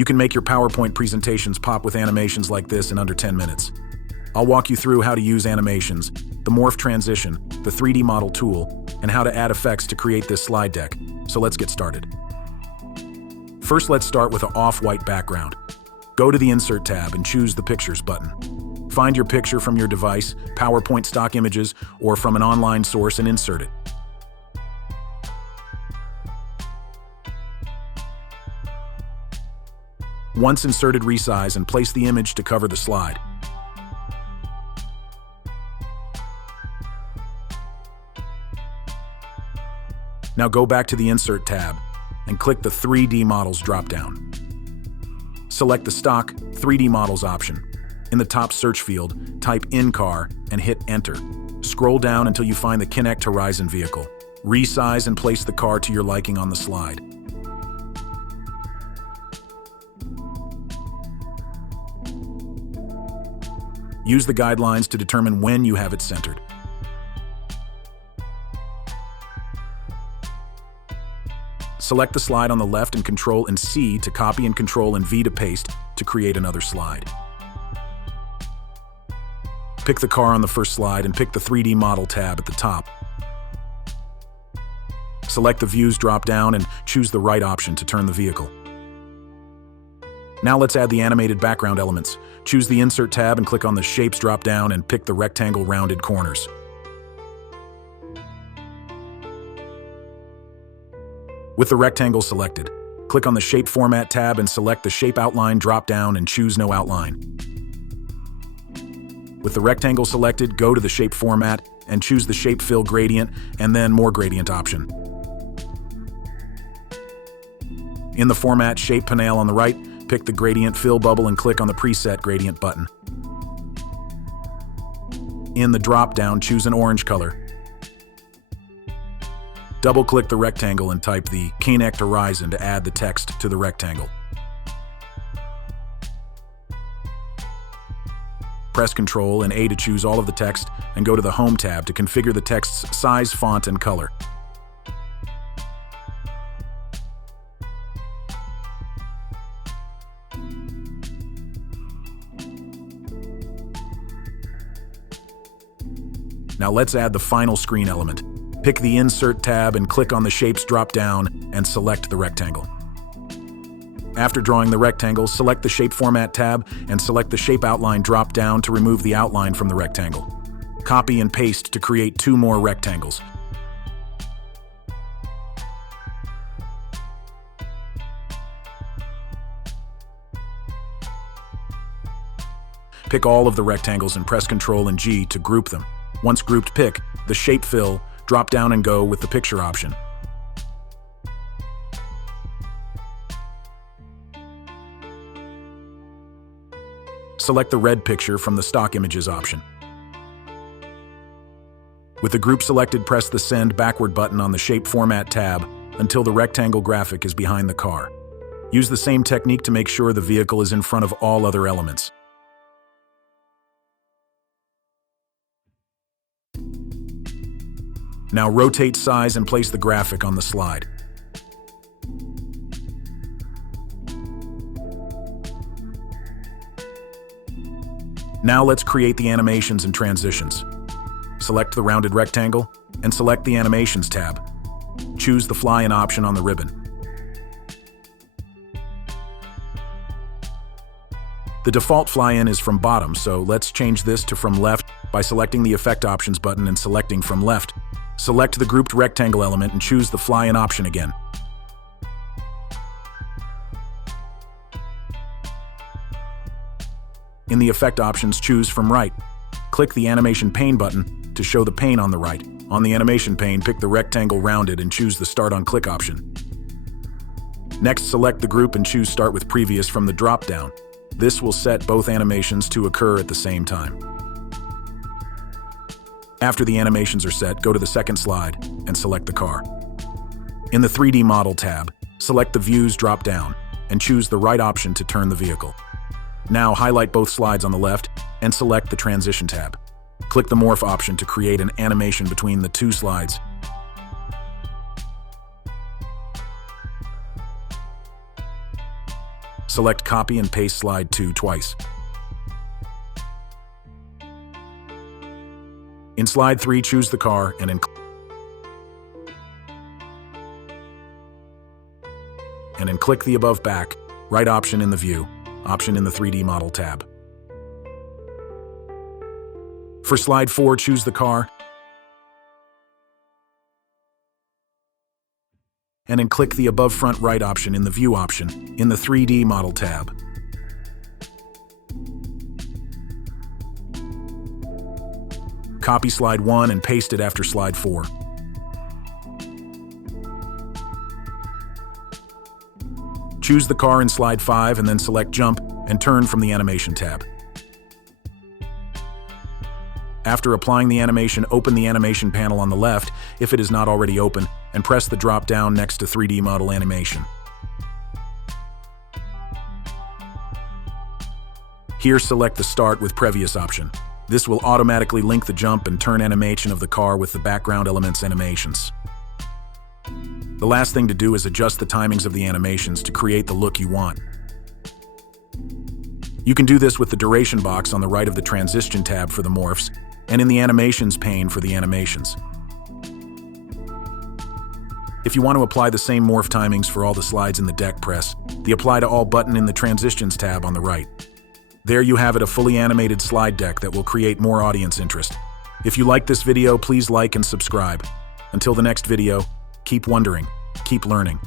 You can make your PowerPoint presentations pop with animations like this in under 10 minutes. I'll walk you through how to use animations, the morph transition, the 3D model tool, and how to add effects to create this slide deck. So let's get started. First, let's start with an off-white background. Go to the Insert tab and choose the Pictures button. Find your picture from your device, PowerPoint stock images, or from an online source and insert it. Once inserted, resize and place the image to cover the slide. Now go back to the Insert tab and click the 3D Models drop-down. Select the stock 3D Models option. In the top search field, type in-car and hit Enter. Scroll down until you find the Kinect Horizon vehicle. Resize and place the car to your liking on the slide. Use the guidelines to determine when you have it centered. Select the slide on the left and Control and C to copy and Control and V to paste to create another slide. Pick the car on the first slide and pick the 3D Model tab at the top. Select the Views drop-down and choose the right option to turn the vehicle. Now let's add the animated background elements. Choose the Insert tab and click on the Shapes drop-down and pick the rectangle rounded corners. With the rectangle selected, click on the Shape Format tab and select the Shape Outline drop-down and choose No Outline. With the rectangle selected, go to the Shape Format and choose the Shape Fill Gradient and then More Gradient option. In the Format Shape panel on the right, pick the Gradient Fill bubble and click on the Preset Gradient button. In the drop-down, choose an orange color. Double-click the rectangle and type the Kinect Horizon to add the text to the rectangle. Press Ctrl and A to choose all of the text and go to the Home tab to configure the text's size, font, and color. Now let's add the final screen element. Pick the Insert tab and click on the Shapes drop-down and select the rectangle. After drawing the rectangle, select the Shape Format tab and select the Shape Outline drop-down to remove the outline from the rectangle. Copy and paste to create 2 more rectangles. Pick all of the rectangles and press Ctrl and G to group them. Once grouped, pick the Shape Fill, drop down and go with the Picture option. Select the red picture from the Stock Images option. With the group selected, press the Send Backward button on the Shape Format tab until the rectangle graphic is behind the car. Use the same technique to make sure the vehicle is in front of all other elements. Now rotate, size, and place the graphic on the slide. Now let's create the animations and transitions. Select the rounded rectangle and select the Animations tab. Choose the Fly-In option on the ribbon. The default fly-in is from bottom, so let's change this to from left by selecting the Effect Options button and selecting from left. Select the grouped rectangle element and choose the Fly-In option again. In the Effect Options, choose from right. Click the Animation Pane button to show the pane on the right. On the animation pane, pick the rectangle rounded and choose the Start on Click option. Next, select the group and choose Start with Previous from the drop-down. This will set both animations to occur at the same time. After the animations are set, go to the second slide and select the car. In the 3D Model tab, select the Views drop-down and choose the right option to turn the vehicle. Now highlight both slides on the left and select the Transition tab. Click the Morph option to create an animation between the 2 slides. Select Copy and paste slide 2 twice. In slide 3, choose the car and then click the above back, right option in the View, option in the 3D Model tab. For slide 4, choose the car and then click the above front right option in the View option in the 3D Model tab. Copy slide 1 and paste it after slide 4. Choose the car in slide 5 and then select Jump and Turn from the Animation tab. After applying the animation, open the animation panel on the left if it is not already open and press the drop down next to 3D Model Animation. Here, select the Start with Previous option. This will automatically link the jump and turn animation of the car with the background elements animations. The last thing to do is adjust the timings of the animations to create the look you want. You can do this with the duration box on the right of the Transition tab for the morphs, and in the Animations pane for the animations. If you want to apply the same morph timings for all the slides in the deck, press the Apply to All button in the Transitions tab on the right. There you have it, a fully animated slide deck that will create more audience interest. If you like this video, please like and subscribe. Until the next video, keep wondering, keep learning.